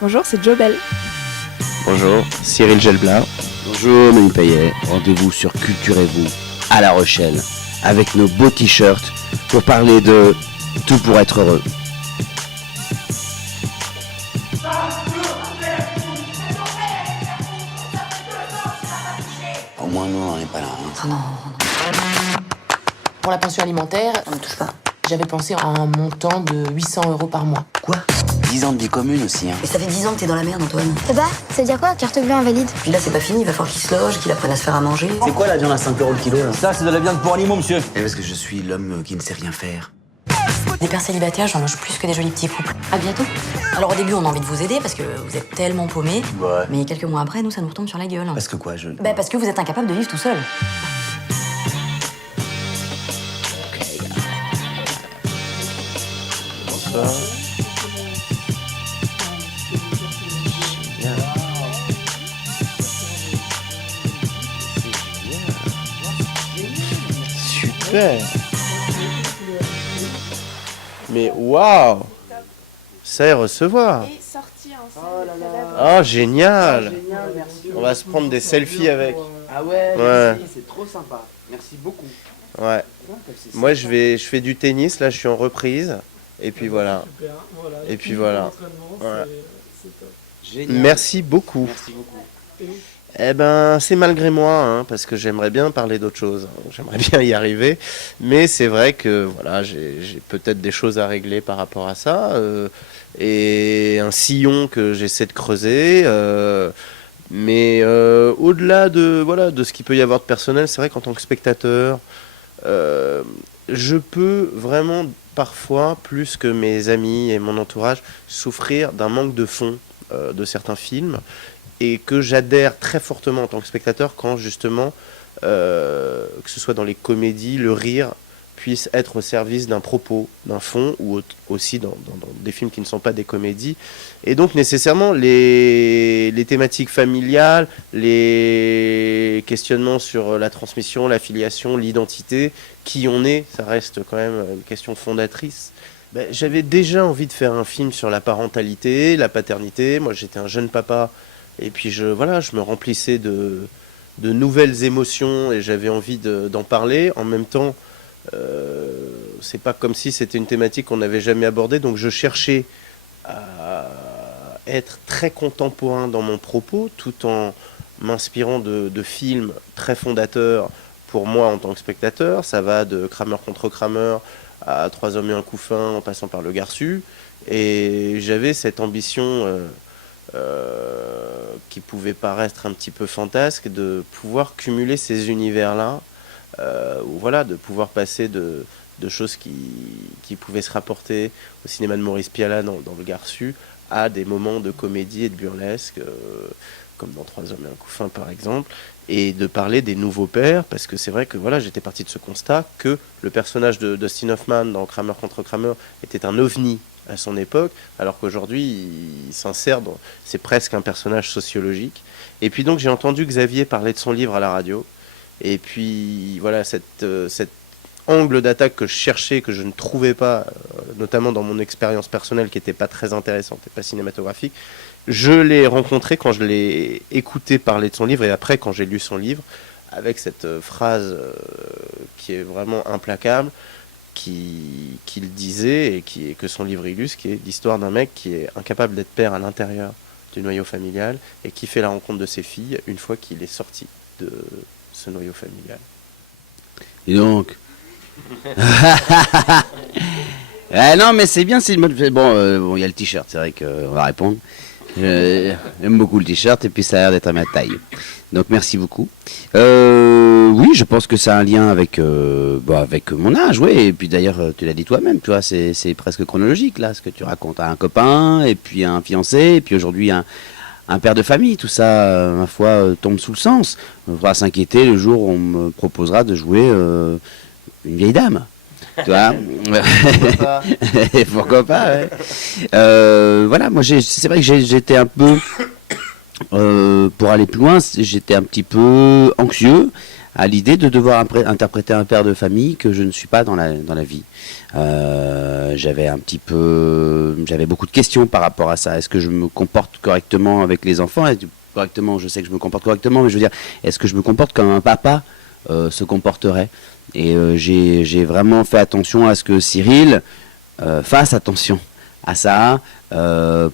Bonjour, c'est Jobel. Bonjour, Cyril Gelblin. Bonjour Manu Payet, rendez-vous sur Culturez-vous à La Rochelle avec nos beaux t-shirts pour parler de tout pour être heureux. Au moins nous on n'est pas là. Ah non. Pour la pension alimentaire, on ne touche pas. J'avais pensé à un montant de 800 € par mois. Quoi 10 ans de vie commune aussi, hein. Mais ça fait 10 ans que t'es dans la merde, Antoine. Papa, ça veut dire quoi, carte bleue invalide? Puis là, c'est pas fini, il va falloir qu'il se loge, qu'il apprenne à se faire à manger. C'est quoi la viande à 5 € le kilo là? Ça, c'est de la viande pour animaux, monsieur. Et parce que je suis l'homme qui ne sait rien faire. Des pères célibataires, j'en loge plus que des jolis petits couples. À bientôt. Alors au début, on a envie de vous aider parce que vous êtes tellement paumés. Ouais. Mais quelques mois après, nous, ça nous retombe sur la gueule. Parce que quoi, Parce que vous êtes incapable de vivre tout seul. Bonsoir. Super. Mais waouh, ça est recevoir. Oh génial. On va se prendre des selfies avec. Ah ouais, Ouais. merci, c'est trop sympa. Merci beaucoup. Ouais. Moi je fais du tennis, là je suis en reprise. Et puis voilà. Et puis voilà. Ouais. Génial. Merci beaucoup. Merci beaucoup. Eh ben, c'est malgré moi, hein, parce que j'aimerais bien parler d'autre chose. J'aimerais bien y arriver, mais c'est vrai que voilà, j'ai peut-être des choses à régler par rapport à ça, et un sillon que j'essaie de creuser. Mais au-delà de de ce qu'il peut y avoir de personnel, c'est vrai qu'en tant que spectateur, je peux vraiment parfois, plus que mes amis et mon entourage, souffrir d'un manque de fond de certains films. Et que j'adhère très fortement en tant que spectateur quand justement, que ce soit dans les comédies, le rire puisse être au service d'un propos, d'un fond, ou aussi dans des films qui ne sont pas des comédies. Et donc nécessairement, les thématiques familiales, les questionnements sur la transmission, la filiation, l'identité, qui on est, ça reste quand même une question fondatrice. Ben, j'avais déjà envie de faire un film sur la parentalité, la paternité. Moi j'étais un jeune papa. Et puis je me remplissais de nouvelles émotions et j'avais envie d'en parler. En même temps, c'est pas comme si c'était une thématique qu'on n'avait jamais abordée. Donc je cherchais à être très contemporain dans mon propos, tout en m'inspirant de films très fondateurs pour moi en tant que spectateur. Ça va de Kramer contre Kramer à Trois hommes et un couffin en passant par Le Garçu. Et j'avais cette ambition... qui pouvait paraître un petit peu fantasque, de pouvoir cumuler ces univers-là, ou voilà, de pouvoir passer de choses qui pouvaient se rapporter au cinéma de Maurice Pialat dans Le Garçu, à des moments de comédie et de burlesque, comme dans Trois hommes et un couffin par exemple, et de parler des nouveaux pères, parce que c'est vrai que voilà, j'étais parti de ce constat que le personnage de Dustin Hoffman dans Kramer contre Kramer était un ovni à son époque, alors qu'aujourd'hui il s'insère dans... c'est presque un personnage sociologique. Et puis donc j'ai entendu Xavier parler de son livre à la radio, et puis voilà, cet angle d'attaque que je cherchais, que je ne trouvais pas, notamment dans mon expérience personnelle qui n'était pas très intéressante et pas cinématographique, je l'ai rencontré quand je l'ai écouté parler de son livre, et après quand j'ai lu son livre, avec cette phrase qui est vraiment implacable, qu'il disait et que son livre illustre, qui est l'histoire d'un mec qui est incapable d'être père à l'intérieur du noyau familial et qui fait la rencontre de ses filles une fois qu'il est sorti de ce noyau familial. Et donc non mais c'est bien, c'est le mode... Bon, il y a le t-shirt, c'est vrai qu'on va répondre. J'aime beaucoup le t-shirt et puis ça a l'air d'être à ma taille. Donc merci beaucoup. Oui, je pense que ça a un lien avec mon âge, oui. Et puis d'ailleurs, tu l'as dit toi-même, tu vois, c'est presque chronologique là, ce que tu racontes à un copain, et puis à un fiancé, et puis aujourd'hui un père de famille. Tout ça, ma foi, tombe sous le sens. On va s'inquiéter le jour où on me proposera de jouer une vieille dame. Tu vois. Pourquoi pas, ouais. Voilà, moi c'est vrai que j'étais un peu pour aller plus loin, j'étais un petit peu anxieux à l'idée de devoir interpréter un père de famille que je ne suis pas dans la vie. J'avais beaucoup de questions par rapport à ça. Est-ce que je me comporte correctement avec les enfants? Correctement, je sais que je me comporte correctement, mais je veux dire, est-ce que je me comporte comme un papa se comporterait? Et j'ai vraiment fait attention à ce que Cyril fasse attention à ça,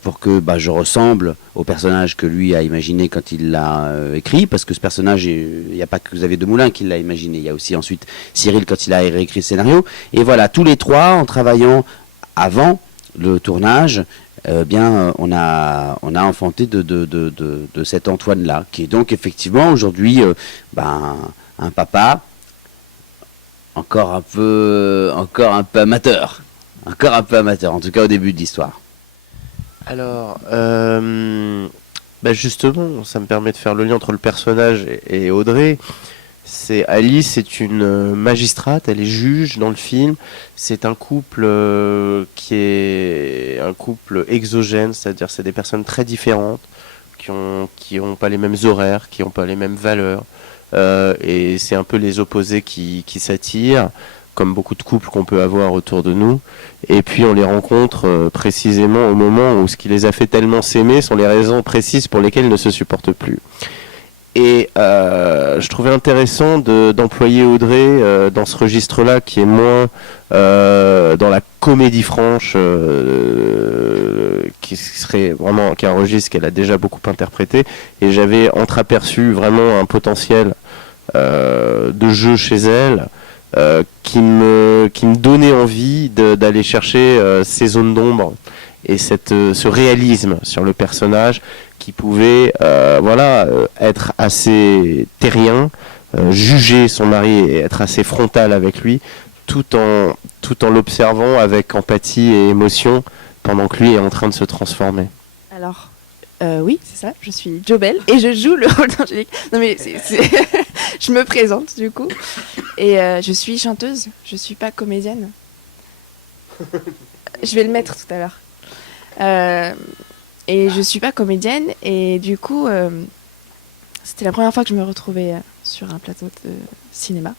pour que je ressemble au personnage que lui a imaginé quand il l'a écrit, parce que ce personnage, il n'y a pas que Xavier Demoulin qui l'a imaginé, il y a aussi ensuite Cyril quand il a réécrit le scénario. Et voilà, tous les trois, en travaillant avant le tournage, on a enfanté de cet Antoine-là, qui est donc effectivement aujourd'hui un papa encore un peu amateur. Encore un peu amateur, en tout cas au début de l'histoire. Alors, justement, ça me permet de faire le lien entre le personnage et Audrey. Alice est une magistrate, elle est juge dans le film. C'est un couple qui est un couple exogène, c'est-à-dire c'est des personnes très différentes, qui ont pas les mêmes horaires, qui n'ont pas les mêmes valeurs. Et c'est un peu les opposés qui s'attirent, comme beaucoup de couples qu'on peut avoir autour de nous. Et puis on les rencontre précisément au moment où ce qui les a fait tellement s'aimer sont les raisons précises pour lesquelles ils ne se supportent plus. Et je trouvais intéressant d'employer Audrey dans ce registre-là, qui est moins dans la comédie franche, qui est un registre qu'elle a déjà beaucoup interprété. Et j'avais entreaperçu vraiment un potentiel de jeu chez elle, qui me donnait envie d'aller chercher ces zones d'ombre et ce réalisme sur le personnage qui pouvait être assez terrien, juger son mari et être assez frontal avec lui, tout en l'observant avec empathie et émotion pendant que lui est en train de se transformer. Alors, oui, c'est ça, je suis Jobel et je joue le rôle d'Angélique. Non mais je me présente du coup. Et je suis chanteuse, je suis pas comédienne. Je vais le mettre tout à l'heure. Et je suis pas comédienne et du coup, c'était la première fois que je me retrouvais sur un plateau de cinéma.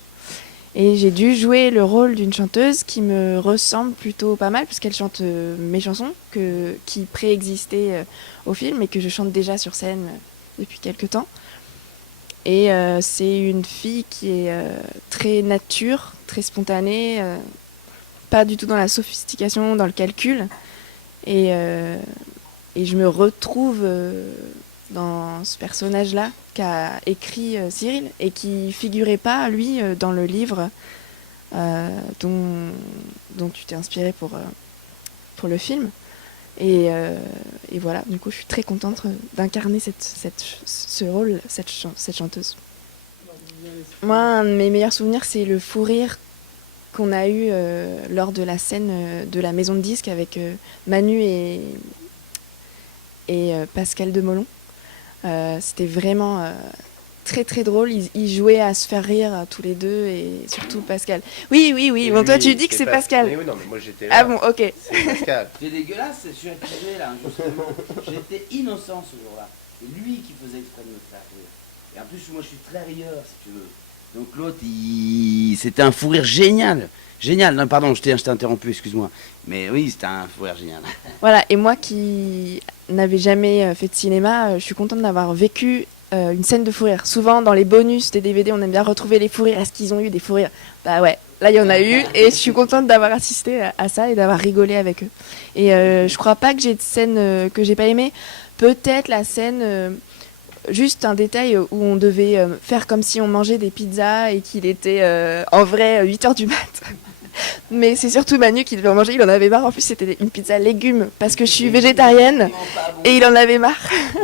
Et j'ai dû jouer le rôle d'une chanteuse qui me ressemble plutôt pas mal, puisqu'elle chante mes chansons qui préexistaient au film et que je chante déjà sur scène depuis quelques temps. Et c'est une fille qui est très nature, très spontanée, pas du tout dans la sophistication, dans le calcul. Et je me retrouve dans ce personnage-là qu'a écrit Cyril et qui figurait pas, lui, dans le livre dont tu t'es inspiré pour le film. Et voilà, du coup, je suis très contente d'incarner ce rôle, cette chanteuse. Moi, un de mes meilleurs souvenirs, c'est le fou rire qu'on a eu lors de la scène de la maison de disques avec Manu et Pascal Demolon. C'était vraiment très très drôle. Ils jouaient à se faire rire tous les deux et surtout Pascal. Oui. Bon, toi tu dis que c'est Pascal. Mais oui, non, mais moi j'étais là. Ah bon, ok. C'est Pascal. C'est dégueulasse, je suis accusé là, justement. J'étais innocent ce jour-là. C'est lui qui faisait exprès de me faire rire. Et en plus, moi je suis très rieur, si tu veux. Donc l'autre, c'était un fou rire génial. Génial. Non, pardon, je t'ai interrompu, excuse-moi. Mais oui, c'était un fou rire génial. Voilà, et moi qui n'avais jamais fait de cinéma, je suis contente d'avoir vécu une scène de fou rire. Souvent, dans les bonus des DVD, on aime bien retrouver les fous rires. Est-ce qu'ils ont eu des fous rires? Bah ouais, là, il y en a eu. Et je suis contente d'avoir assisté à ça et d'avoir rigolé avec eux. Et je crois pas que j'ai de scène que j'ai pas aimée. Peut-être la scène... juste un détail où on devait faire comme si on mangeait des pizzas et qu'il était en vrai 8h du mat'. Mais c'est surtout Manu qui devait en manger, il en avait marre. En plus, c'était une pizza légumes parce que je suis végétarienne et il en avait marre.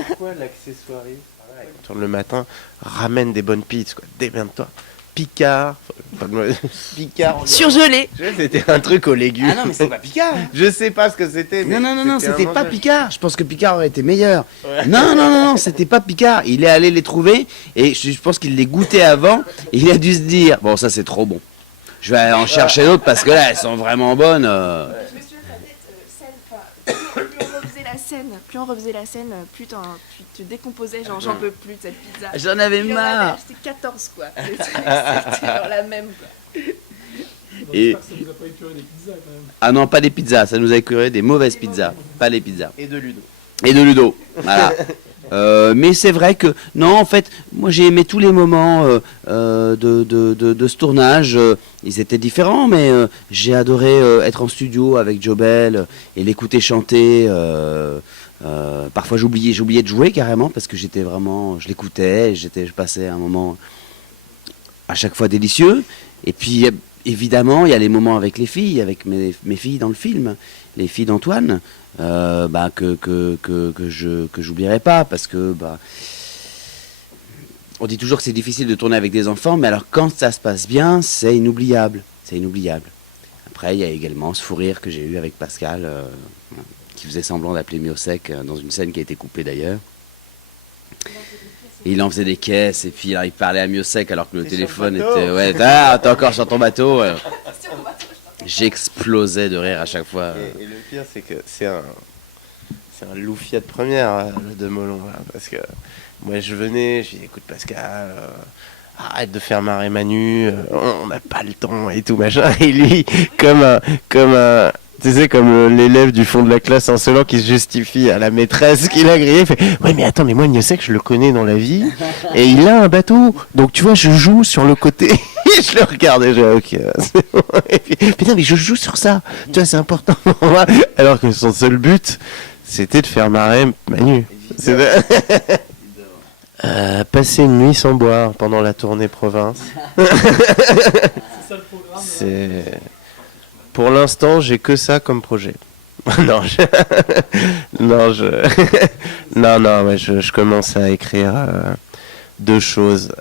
Pourquoi l'accessoirie quand on tourne le matin, ramène des bonnes pizzas, quoi. Démerde-toi. Picard. Picard. Surgelé. C'était un truc aux légumes. Ah non, mais c'est pas Picard. Je sais pas ce que c'était. Mais Non, c'était pas mangeage. Picard. Je pense que Picard aurait été meilleur. Ouais. Non, c'était pas Picard. Il est allé les trouver et je pense qu'il les goûtait avant. Et il a dû se dire, bon, ça c'est trop bon. Je vais aller en chercher d'autres parce que là, elles sont vraiment bonnes. Je me souviens de la scène, on refaisait la scène, plus on refaisait la scène, plus tu te décomposais, genre j'en peux plus de cette pizza. J'en avais Puis on avait marre. acheté 14 quoi. C'était genre la même quoi. Et... Ça vous a pas écuré des pizzas quand même. Ah non, pas des pizzas, ça nous a écuré des mauvaises pizzas, pas les pizzas. Et de Ludo. Et de Ludo, voilà. Mais c'est vrai que, non, en fait, moi j'ai aimé tous les moments de ce tournage. Ils étaient différents, mais j'ai adoré être en studio avec Jobel et l'écouter chanter. Parfois j'oubliais de jouer carrément parce que j'étais vraiment, je l'écoutais, je passais un moment à chaque fois délicieux. Et puis évidemment, il y a les moments avec les filles, avec mes filles dans le film, les filles d'Antoine. Que j'oublierai pas parce que on dit toujours que c'est difficile de tourner avec des enfants, mais alors quand ça se passe bien, c'est inoubliable. Après, il y a également ce fou rire que j'ai eu avec Pascal, qui faisait semblant d'appeler Miosek dans une scène qui a été coupée d'ailleurs. Et il en faisait des caisses et puis alors, il parlait à Miosek alors que le téléphone était... Ouais, t'es encore sur ton bateau. J'explosais de rire à chaque fois. Et le pire, c'est que c'est un loufia de première, le de Molon. Là, parce que moi, je venais, je dis écoute, Pascal, arrête de faire marrer Manu, on n'a pas le temps et tout, machin. Et lui, comme tu sais, comme l'élève du fond de la classe insolent qui se justifie à la maîtresse qu'il a grillé, il fait ouais, mais attends, mais moi, Miosek, je le connais dans la vie, et il a un bateau, donc tu vois, je joue sur le côté. Je le regardais, j'ai ok, c'est bon. Et puis, putain, mais je joue sur ça, tu vois, c'est important pour moi. Alors que son seul but, c'était de faire marrer Manu. Passer une nuit sans boire pendant la tournée province. C'est ça le programme. Pour l'instant, j'ai que ça comme projet. Non, je commence à écrire 2 choses.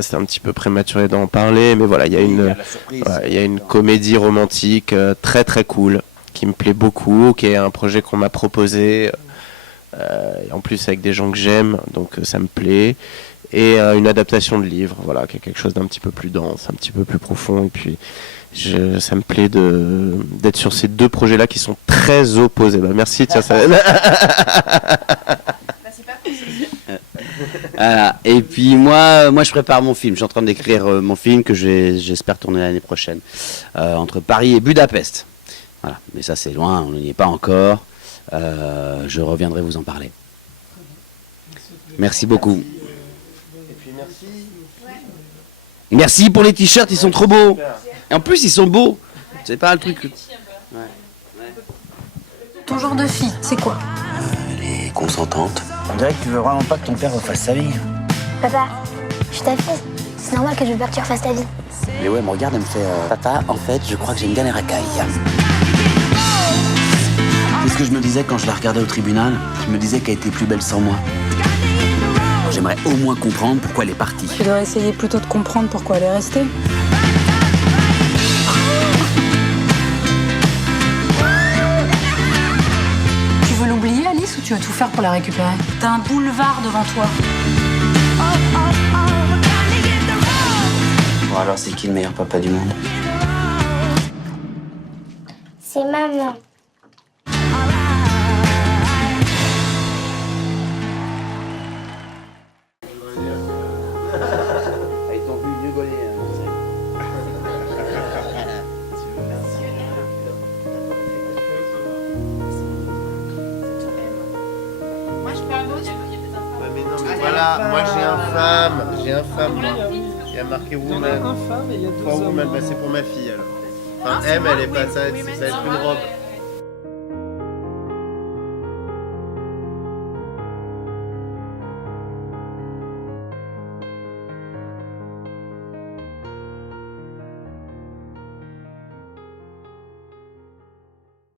C'est un petit peu prématuré d'en parler, mais voilà, il y a une comédie romantique très très cool qui me plaît beaucoup, qui est un projet qu'on m'a proposé, et en plus avec des gens que j'aime, donc ça me plaît. Et une adaptation de livre, voilà, qui est quelque chose d'un petit peu plus dense, un petit peu plus profond, et puis ça me plaît d'être sur ces 2 projets-là qui sont très opposés. Merci, tiens, ça... Voilà. Et puis moi je prépare mon film. Je suis en train d'écrire mon film que j'espère tourner l'année prochaine entre Paris et Budapest. Voilà. Mais ça c'est loin, on n'y est pas encore. Je reviendrai vous en parler. Merci beaucoup. Et puis merci. Merci pour les t-shirts, ils sont trop beaux. Et en plus ils sont beaux. C'est pas le truc. Ton genre de fille, c'est quoi? Elle est consentante. On dirait que tu veux vraiment pas que ton père refasse sa vie. Papa, je suis ta fille. C'est normal que je veux pas que tu refasses ta vie. Mais ouais, elle me regarde, elle me fait papa, en fait, je crois que j'aime bien les racailles. C'est ce que je me disais quand je la regardais au tribunal. Je me disais qu'elle était plus belle sans moi. J'aimerais au moins comprendre pourquoi elle est partie. Tu devrais essayer plutôt de comprendre pourquoi elle est restée. Tu veux l'oublier, Alice, ou tu veux tout faire pour la récupérer? T'as un boulevard devant toi. Bon alors, c'est qui le meilleur papa du monde? C'est maman. Ils t'ont vu mieux gauler. Moi je peux un autre. Ouais, mais non, mais voilà, moi j'ai un femme, moi. Il y a marqué woman. Un femme et il y a 2 3 hommes. woman, c'est pour ma fille alors. Enfin, M, elle est pas ça, ça va être une robe.